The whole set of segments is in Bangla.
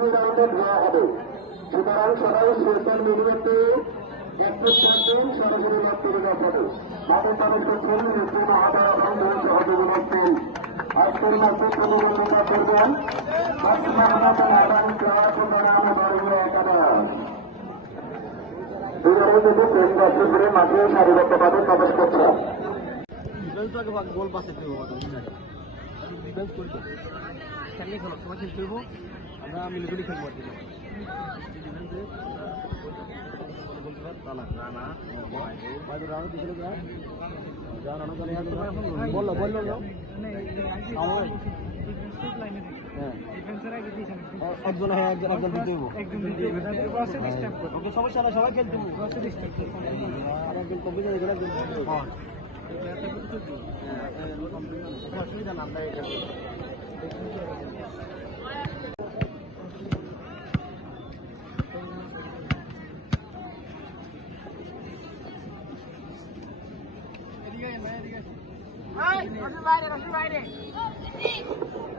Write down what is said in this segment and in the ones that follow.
দ্বিতীয় রাউন্ডে দেওয়া হবে। সুতরাং সবাই সোশ্যাল মিডিয়াতে অ্যাক্টিভ থাকবেন, সরাসরি লাভ করে যাবেন। মাঠে প্রবেশ করছেন মুসলিম আহ্বায়ক সংঘের সহযোগী করছেন। আজকের মাঠে প্রতিদ্বন্দ্বিতা করবেন আগামী ক্রীড়া একাদশ। দুজনের মধ্যে প্রেম যাত্রী করে মাঠে সারিবদ্ধভাবে প্রবেশ করছে। আমরা মিলিগুলি খেলবো বললো বললো একজন হ্যাঁ একজন একজন দিতে সমস্যা না, সবাই খেলতে আর একজন কম্পিউটার এগুলো অসুবিধা না। আমরা এটা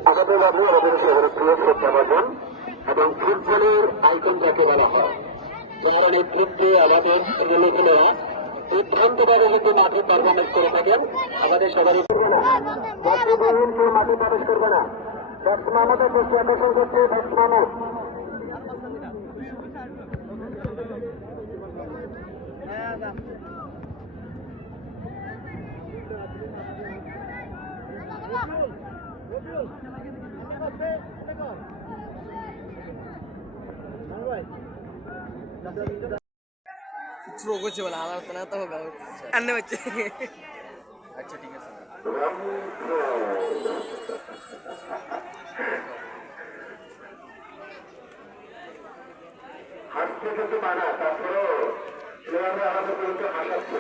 আগামী বাবু আমাদের শহরের প্রিয় শ্রদ্ধাভাজন এবং ফুটবলের আইকন যাকে বলা হয়, যারা নেতৃত্বে আমাদের ছেলেমেয়েরা সিদ্ধান্তভাবে যদি মাঠে পারফরমেন্স করে থাকেন, আমাদের সবারই কেউ মাঠে প্রবেশ করবে না। ব্যাটসম্যান আমাদের দৃষ্টি আকর্ষণ করছে। ব্যাটসম্যানও থ্রো করছে বলে আমার তো না তো হবে আন্নে হচ্ছে। আচ্ছা ঠিক আছে। হাসতে কিন্তু মানা, তারপরেও প্লেয়াররা আমাদের পর্যন্ত হাসাচ্ছে।